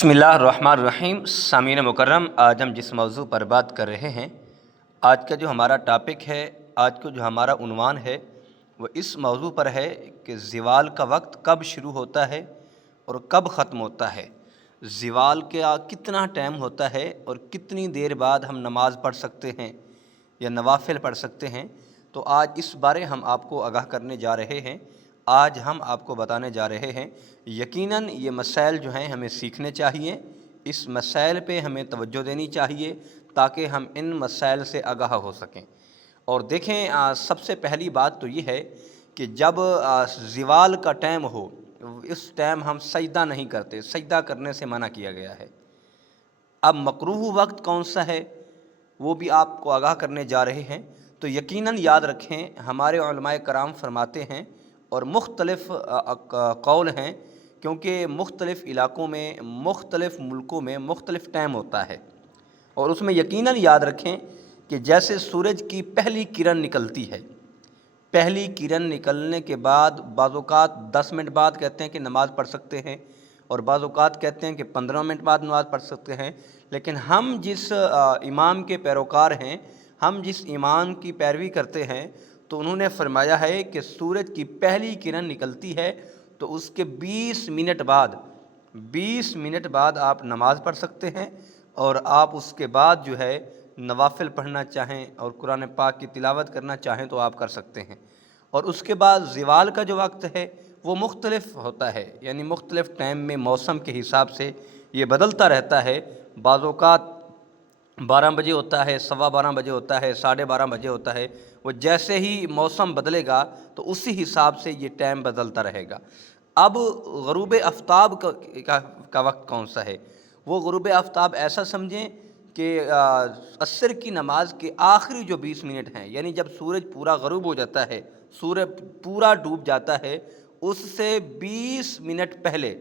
बिस्मिल्लाहिर्रहमानिर्रहीम। सामीन मुकर्रम, आज हम जिस मौजू पर बात कर रहे हैं, आज का जो हमारा टॉपिक है, आज को जो हमारा उन्वान है, वो इस मौजू पर है कि ज़िवाल का वक्त कब शुरू होता है और कब ख़त्म होता है। ज़िवाल का कितना टाइम होता है और कितनी देर बाद हम नमाज़ पढ़ सकते हैं या नवाफिल पढ़ सकते हैं। तो आज इस बारे हम आपको आगाह करने जा रहे हैं। आज हम आपको बताने जा रहे हैं। यकीनन ये मसाइल जो हैं हमें सीखने चाहिए, इस मसाइल पे हमें तवज्जो देनी चाहिए ताकि हम इन मसाइल से आगाह हो सकें। और देखें, सबसे पहली बात तो ये है कि जब ज़िवाल का टाइम हो, इस टाइम हम सजदा नहीं करते, सजदा करने से मना किया गया है। अब मकरूह वक्त कौन सा है वो भी आपको आगाह करने जा रहे हैं। तो यकीनन याद रखें, हमारे उलमाए कराम फरमाते हैं और मुख्तलिफ़ कौल हैं, क्योंकि मुख्तलिफ़ इलाक़ों में, मुख्तलिफ़ मुल्कों में मुख्तलिफ़ टाइम होता है। और उसमें यकीनन याद रखें कि जैसे सूरज की पहली किरण निकलती है, पहली किरण निकलने के बाद बाज़-औक़ात 10 मिनट बाद कहते हैं कि नमाज़ पढ़ सकते हैं, और बाज़-औक़ात कहते हैं कि 15 मिनट बाद नमाज़ पढ़ सकते हैं। लेकिन हम जिस इमाम के पैरोकार हैं, हम जिस इमाम की पैरवी करते हैं, तो उन्होंने फरमाया है कि सूरज की पहली किरण निकलती है तो उसके 20 मिनट बाद आप नमाज़ पढ़ सकते हैं, और आप उसके बाद जो है नवाफिल पढ़ना चाहें और कुरान पाक की तिलावत करना चाहें तो आप कर सकते हैं। और उसके बाद ज़िवाल का जो वक्त है वो मुख्तलिफ़ होता है, यानी मुख्तलिफ़ टाइम में मौसम के हिसाब से ये बदलता रहता है। बाज़-औक़ात 12 बजे होता है, 12:15 बजे होता है, 12:30 बजे होता है। वो जैसे ही मौसम बदलेगा तो उसी हिसाब से ये टाइम बदलता रहेगा। अब ग़ुरूब आफ्ताब का वक्त कौन सा है? वो ग़ुरूब आफ्ताब ऐसा समझें कि असर की नमाज के आखिरी जो 20 मिनट हैं, यानी जब सूरज पूरा ग़रूब हो जाता है, सूरज पूरा डूब जाता है, उससे 20 मिनट पहले,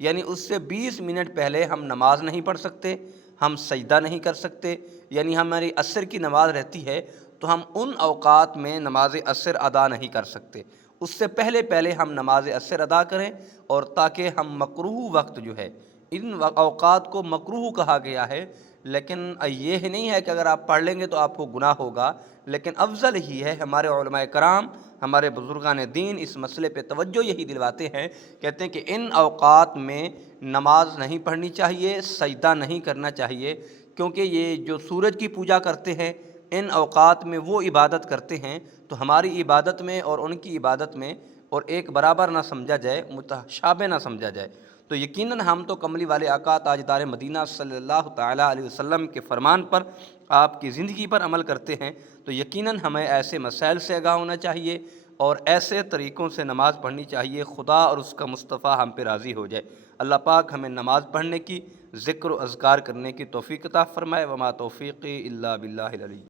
यानी उससे 20 मिनट पहले हम नमाज नहीं पढ़ सकते, हम सजदा नहीं कर सकते। यानी हमारी असर की नमाज़ रहती है तो हम उन औक़ात में नमाज असर अदा नहीं कर सकते। उससे पहले पहले हम नमाज असर अदा करें, और ताकि हम मकरूह वक्त जो है, इन औक़ात को मकरूह कहा गया है। लेकिन ये नहीं है कि अगर आप पढ़ लेंगे तो आपको गुनाह होगा, लेकिन अफजल ही है। हमारे उलमाए कराम, हमारे बुज़ुर्गान दीन इस मसले पे तवज्जो यही दिलवाते हैं, कहते हैं कि इन औक़ात में नमाज नहीं पढ़नी चाहिए, सजदा नहीं करना चाहिए, क्योंकि ये जो सूरज की पूजा करते हैं इन औक़ात में वो इबादत करते हैं, तो हमारी इबादत में और उनकी इबादत में और एक बराबर ना समझा जाए, मुतशाबे ना समझा जाए। तो यकीनन हम तो कमली वाले आका ताजदार मदीना सल्लल्लाहु तआला अलैहि वसल्लम के फ़रमान पर, आपकी ज़िंदगी पर अमल करते हैं। तो यकीनन हमें ऐसे मसाइल से आगाह होना चाहिए और ऐसे तरीक़ों से नमाज़ पढ़नी चाहिए, खुदा और उसका मुस्तफ़ा हम पे राज़ी हो जाए। अल्लाह पाक हमें नमाज़ पढ़ने की, ज़िक्र व अज़कार करने की तौफ़ीक़ अता फ़रमाए। वमा तौफ़ीक़ी इल्ला बिल्लाहिल अली।